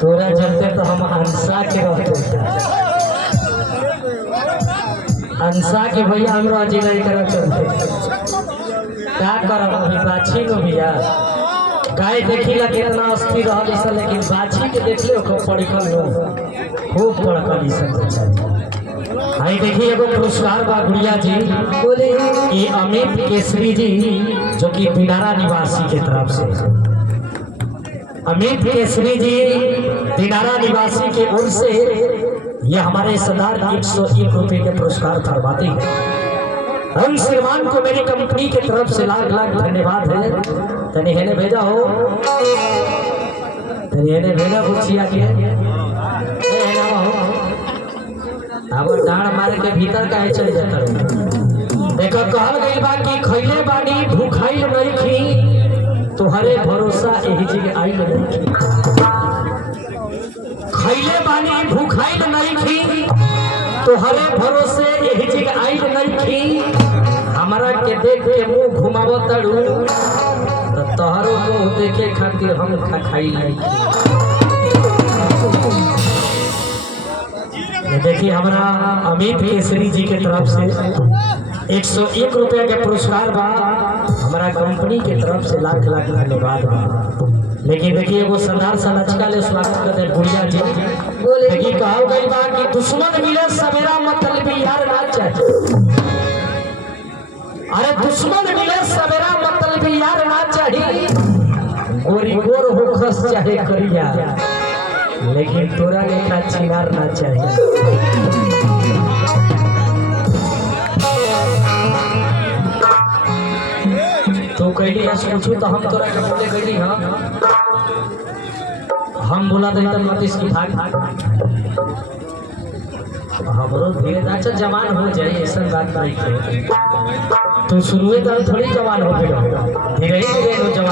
तोरा चलते तो हम अंसा के रहते, अंसा के भैया हमरा जिला करा चलते क्या करब अभी बाछी नो भैया गाय देखी ला कितना अस्थिर रहा ऐसा, लेकिन बाछी के देख ले खूब पड़कल हो, खूब पड़कल ई सब अच्छा। आई देखिए एगो पुरस्कार बा गुड़िया जी बोले ये अमित केसरी जी जो कि दिनारा निवासी के तरफ से, अमित केसरी जी दिनारा निवासी के ओर से ये हमारे सरदार 101 रुपए के पुरस्कार फरमाते हैं। हम श्रीमान को मेरी कंपनी की तरफ से लाख लाख धन्यवाद है। तनी हेने भेजा हो, तनी हेने भेजा बुचिया के अब डांड मारे के भीतर का चल जाता। देखो कहल गई बा कि खैले बानी भूखाइल नहीं खी तोहरे भरोसा यही जगह आई नहीं खी, खैले बानी भूखाइल नहीं खी तोहरे भरोसे यही जगह आई नहीं खी। हमारा के देख के मुंह घुमाव तड़ू तो तोहरो मुंह देखे खातिर हम खाई नहीं खी। देखिए हमारा अमित केसरी जी के तरफ से 101 रुपया के पुरस्कार बा, हमारा कंपनी के तरफ से लाख लाख धन्यवाद बा। लेकिन देखिए वो सरदार सनचका ले स्वागत करते गुड़िया जी बोले कि कहा गई बा कि दुश्मन मिले सवेरा मतलब यार ना चाहिए, अरे दुश्मन मिले सवेरा मतलब यार ना चाहिए, गोरी गोर हो खस चाहे करिया लेकिन तोरा लेखा चिनार ना चाहिए। तो कहली पूछू तो हम तोरा के बोले गई हम बोला दे तो मत इसकी भाग हमरो धीरे अच्छा जवान हो जाए ऐसा बात नहीं है, तो शुरू में तो थोड़ी जवान हो गए धीरे धीरे जवान